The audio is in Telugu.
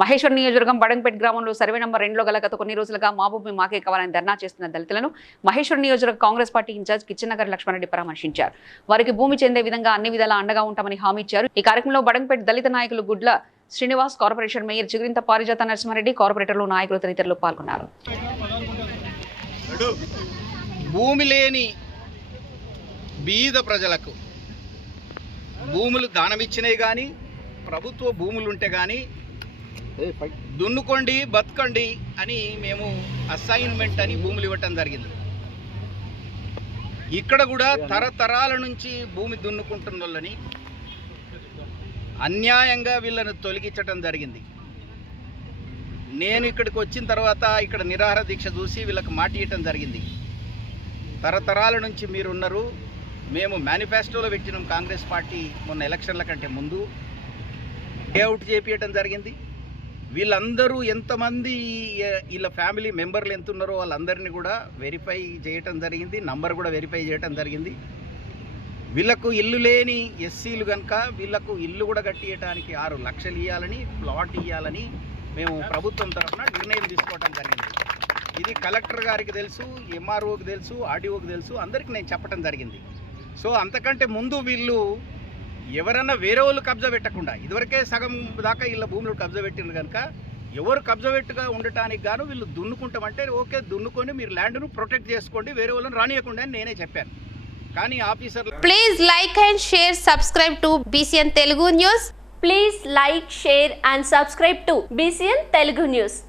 మహేశ్వర్ నియోజకవర్గం బడంపేట్ గ్రామంలో సర్వే నంబర్ రెండులో గల గత కొన్ని రోజులుగా మా భూమి మాకే కావాలని ధర్నా చేస్తున్న దళితులను మహేశ్వర్ నియోజకవర్గ కాంగ్రెస్ పార్టీ ఇన్ఛార్జ్ కిచ్చనగర్ లక్ష్మణరెడ్డి పరామర్శించారు. వారికి భూమి చెందే విధంగా అన్ని విధాలా అండగా ఉంటామని హామీ ఇచ్చారు. ఈ కార్యక్రమంలో బడంపేట్ దళిత నాయకులు గుడ్ల శ్రీనివాస్ కార్పొరేషన్ మేయర్ చిగురింత పారిజాత నరసింహారెడ్డి కార్పొరేటర్లు నాయకులు తదితరులు పాల్గొన్నారు. భూమి లేని బీద ప్రజలకు భూములు దానమిచ్చినవి కానీ ప్రభుత్వ భూములు ఉంటే కానీ దున్నుకోండి బతకండి అని మేము అసైన్మెంట్ అని భూములు ఇవ్వటం జరిగింది. ఇక్కడ కూడా తరతరాల నుంచి భూమి దున్నుకుంటున్న వాళ్ళని అన్యాయంగా వీళ్ళని తొలగించటం జరిగింది. నేను ఇక్కడికి వచ్చిన తర్వాత ఇక్కడ నిరాహార దీక్ష చూసి వీళ్ళకి మాట ఇవ్వటం జరిగింది. తరతరాల నుంచి మీరున్నారు. మేము మేనిఫెస్టోలో పెట్టినాం కాంగ్రెస్ పార్టీ మొన్న ఎలక్షన్ల కంటే ముందు. లేఅవుట్ చేపించడం జరిగింది. వీళ్ళందరూ ఎంతమంది వీళ్ళ ఫ్యామిలీ మెంబర్లు ఎంత ఉన్నారో వాళ్ళందరినీ కూడా వెరిఫై చేయటం జరిగింది నంబర్ కూడా వెరిఫై చేయటం జరిగింది. వీళ్ళకు ఇల్లు లేని ఎస్సీలు కనుక వీళ్ళకు ఇల్లు కూడా కట్టియటానికి ఆరు లక్షలు ఇవ్వాలని ప్లాట్ ఇవ్వాలని మేము ప్రభుత్వం తరఫున నిర్ణయం తీసుకోవటం జరిగింది. ఇది కలెక్టర్ గారికి తెలుసు ఎంఆర్ఓకి తెలుసు ఆర్డీఓకి తెలుసు అందరికీ నేను చెప్పడం జరిగింది. సో అంతకంటే ముందు వీళ్ళు ఎవరన్నా వేరే వాళ్ళు కబ్జా పెట్టకుండా ఇదివరకే సగం దాకా వీళ్ళ భూములు కబ్జా పెట్టిండ్రు కనుక ఎవరు కబ్జా పెట్టుగా ఉండటానికి గాను వీళ్ళు దున్నుకుంటామంటే ఓకే దున్నుకొని మీరు ల్యాండ్ను ప్రొటెక్ట్ చేసుకోండి వేరే వాళ్ళని రానియకుండా అని నేనే చెప్పాను. కానీ ఆఫీసర్లు please like and share subscribe to BCN Telugu news please like share and subscribe to BCN Telugu news